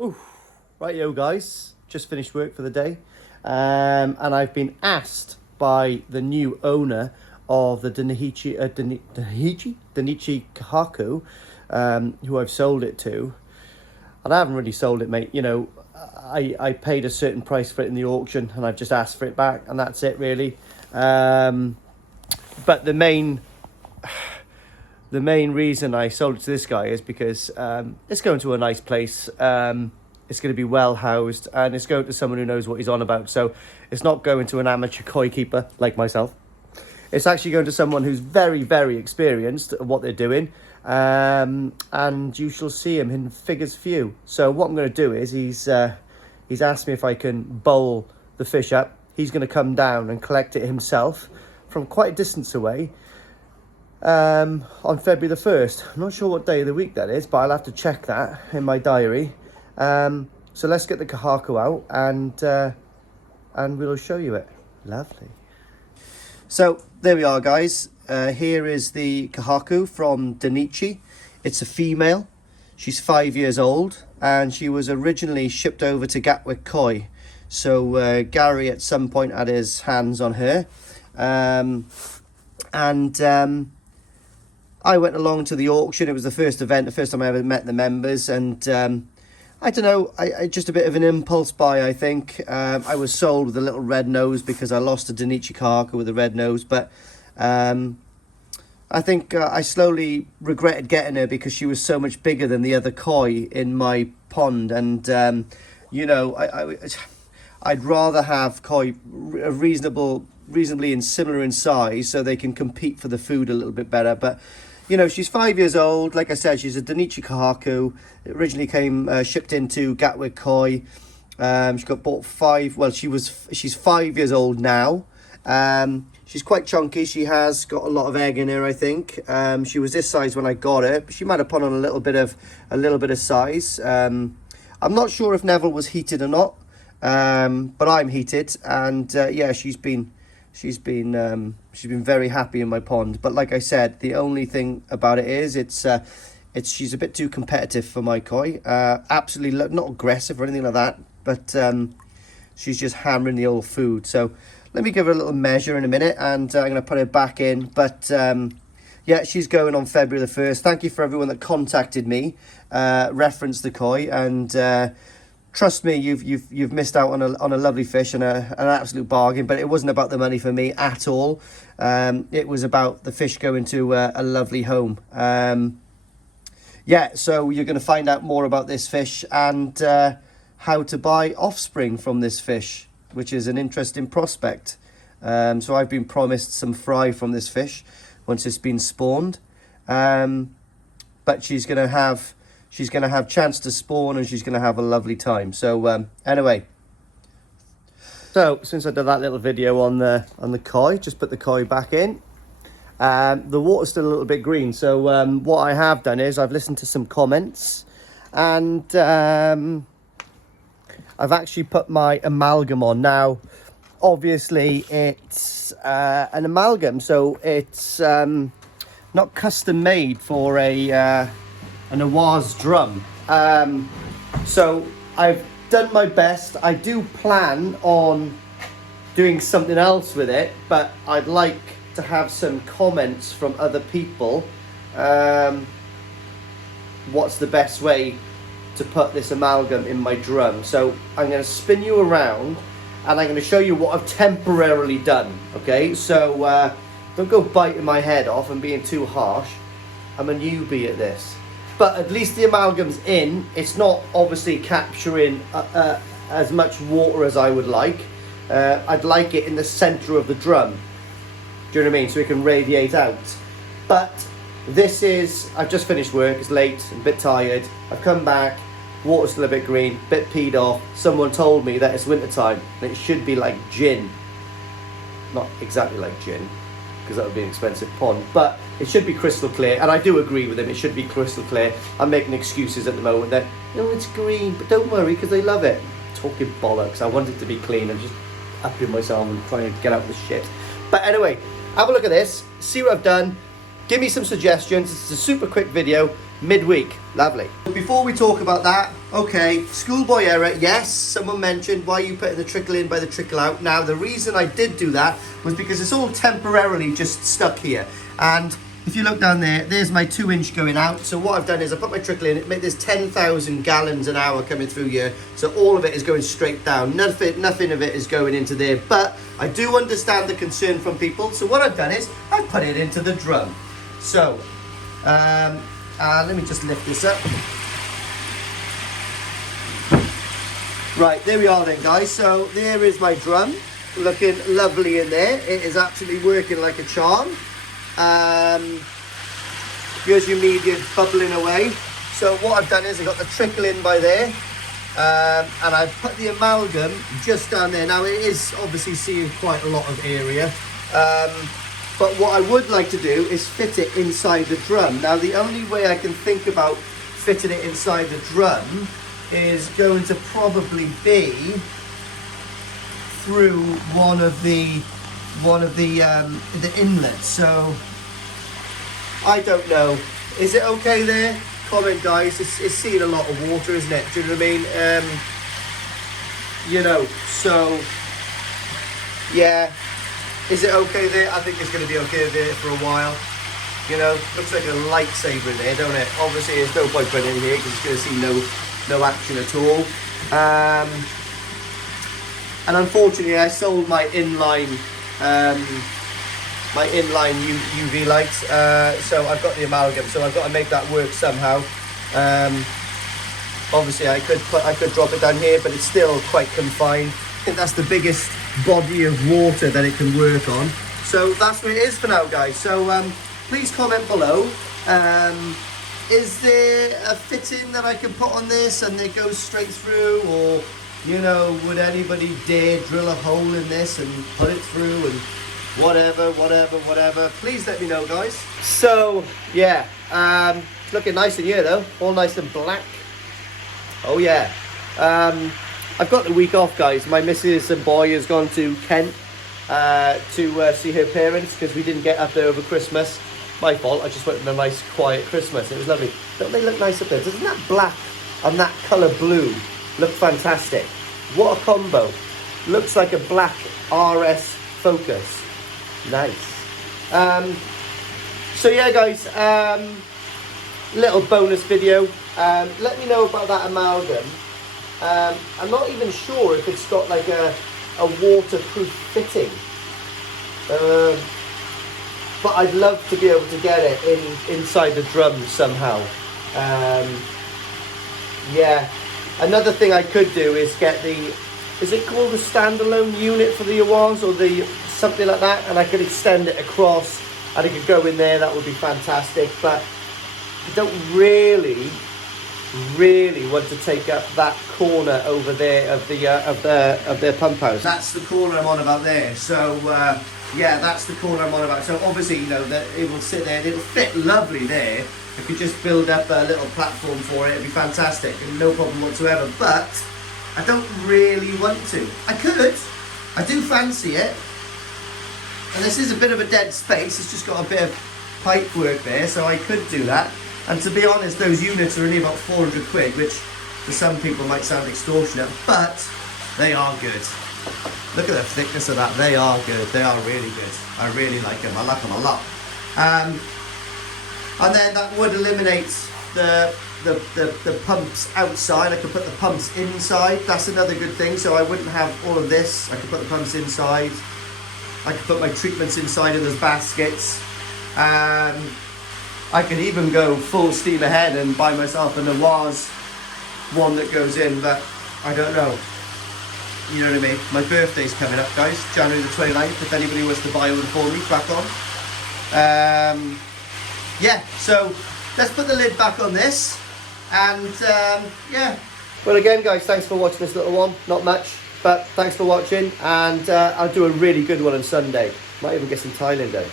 Ooh, right, yo guys, just finished work for the day, and I've been asked by the new owner of the Dainichi Kahaku, who I've sold it to, and I haven't really sold it, mate. You know, I paid a certain price for it in the auction, and I've just asked for it back, and that's it really. But the main reason I sold it to this guy is because it's going to a nice place. It's going to be well housed, and it's going to someone who knows what he's on about. So it's not going to an amateur koi keeper like myself. It's actually going to someone who's very, very experienced at what they're doing. And you shall see him in figures few. So what I'm going to do is he's asked me if I can bowl the fish up. He's going to come down and collect it himself from quite a distance away. On February the 1st. I'm not sure what day of the week that is, but I'll have to check that in my diary. So let's get the Kahaku out and we'll show you it. Lovely. So there we are, guys. Here is the Kahaku from Dainichi. It's a female. She's 5 years old, and she was originally shipped over to Dainichi Koi. So Gary at some point had his hands on her. I went along to the auction. It was the first event, the first time I ever met the members, and I don't know, I just a bit of an impulse buy, I think. I was sold with a little red nose because I lost a Dainichi Koi with a red nose, but I think I slowly regretted getting her because she was so much bigger than the other koi in my pond, and you know, I'd rather have koi reasonably in similar in size so they can compete for the food a little bit better. But you know, she's 5 years old. Like I said, she's a Dainichi Kahaku. It originally came shipped into Dainichi Koi. She got bought she's 5 years old now. She's quite chunky. She has got a lot of egg in her, I think. She was this size when I got her. She might have put on a little bit of size. I'm not sure if Neville was heated or not, but I'm heated, and yeah, she's been very happy in my pond. But like I said, the only thing about it is she's a bit too competitive for my koi. Absolutely not aggressive or anything like that, but she's just hammering the old food. So let me give her a little measure in a minute, and I'm going to put her back in. But yeah, she's going on February the 1st. Thank you for everyone that contacted me, referenced the koi, and trust me, you've missed out on a lovely fish and an absolute bargain. But it wasn't about the money for me at all. It was about the fish going to a lovely home. Yeah, so you're going to find out more about this fish and how to buy offspring from this fish, which is an interesting prospect. So I've been promised some fry from this fish once it's been spawned. But she's going to have chance to spawn, and she's going to have a lovely time. So anyway, so since I did that little video on the koi, just put the koi back in. The water's still a little bit green, so what I have done is I've listened to some comments, and I've actually put my amalgam on. Now obviously it's an amalgam, so it's not custom made for an Awaz drum. So I've done my best. I do plan on doing something else with it, but I'd like to have some comments from other people. What's the best way to put this amalgam in my drum? So I'm going to spin you around, and I'm going to show you what I've temporarily done. Okay, so don't go biting my head off and being too harsh. I'm a newbie at this. But at least the amalgam's in. It's not obviously capturing as much water as I would like. I'd like it in the centre of the drum. Do you know what I mean? So it can radiate out. But this is, I've just finished work, it's late, I'm a bit tired. I've come back, water's still a bit green, a bit peed off. Someone told me that it's winter time and it should be like gin. Not exactly like gin, because that would be an expensive pond, but it should be crystal clear, and I do agree with him, it should be crystal clear. I'm making excuses at the moment that, no, it's green, but don't worry, because they love it. Talking bollocks. I want it to be clean. I'm just upping myself and trying to get out of the shit. But anyway, have a look at this, see what I've done, give me some suggestions. It's a super quick video, midweek. Lovely. Before we talk about that, okay, schoolboy error. Yes, someone mentioned why you putting the trickle in by the trickle out. Now, the reason I did do that was because it's all temporarily just stuck here. And if you look down there, there's my 2-inch going out. So what I've done is I put my trickle in. There's 10,000 gallons an hour coming through here. So all of it is going straight down. Nothing of it is going into there. But I do understand the concern from people. So what I've done is I've put it into the drum. So let me just lift this up. Right, there we are then, guys. So there is my drum, looking lovely in there. It is actually working like a charm. Here's your medium bubbling away. So what I've done is I've got the trickle in by there, and I've put the amalgam just down there. Now it is obviously seeing quite a lot of area, but what I would like to do is fit it inside the drum. Now the only way I can think about fitting it inside the drum is going to probably be through one of the inlets. So I don't know. Is it okay there? Comment, guys. It's seeing a lot of water, isn't it? Do you know what I mean? You know. So yeah. Is it okay there? I think it's going to be okay there for a while. You know, looks like a lightsaber in there, don't it? Obviously, there's no point putting it in here because it's going to see no action at all. And unfortunately, I sold my inline UV lights, so I've got the amalgam. So I've got to make that work somehow. Obviously, I could drop it down here, but it's still quite confined. I think that's the biggest body of water that it can work on. So that's where it is for now, guys. So please comment below. Is there a fitting that I can put on this and it goes straight through, or you know, would anybody dare drill a hole in this and put it through and whatever? Please let me know, guys. So yeah, it's looking nice in here though, all nice and black. Oh yeah. I've got the week off, guys. My missus and boy has gone to Kent to see her parents because we didn't get up there over Christmas. My fault. I just went on a nice quiet Christmas. It was lovely. Don't they look nice up there? Doesn't that black and that colour blue look fantastic? What a combo. Looks like a black RS Focus. Nice. So yeah, guys, little bonus video. Let me know about that amalgam. I'm not even sure if it's got like a waterproof fitting, but I'd love to be able to get it inside the drum somehow. Yeah, another thing I could do is get is it called the standalone unit for the Awaz, or the something like that, and I could extend it across and it could go in there. That would be fantastic, but I don't really want to take up that corner over there of their pump house. That's the corner I'm on about there. So yeah, that's the corner I'm on about. So obviously, you know, that it will sit there and it'll fit lovely there. I could just build up a little platform for it. It'd be fantastic and no problem whatsoever. But I don't really want to. I could. I do fancy it. And this is a bit of a dead space. It's just got a bit of pipe work there, so I could do that. And to be honest, those units are only about 400 quid, which to some people might sound extortionate, but they are good. Look at the thickness of that. They are good. They are really good. I really like them. I like them a lot. And then that would eliminate the pumps outside. I could put the pumps inside. That's another good thing. So I wouldn't have all of this. I could put the pumps inside. I could put my treatments inside of those baskets. I could even go full steam ahead and buy myself an Awaz one that goes in, but I don't know. You know what I mean? My birthday's coming up, guys. January the 29th. If anybody wants to buy one for me, crack on. Yeah, so let's put the lid back on this. And yeah. Well, again, guys, thanks for watching this little one. Not much, but thanks for watching. And I'll do a really good one on Sunday. Might even get some Thailand out.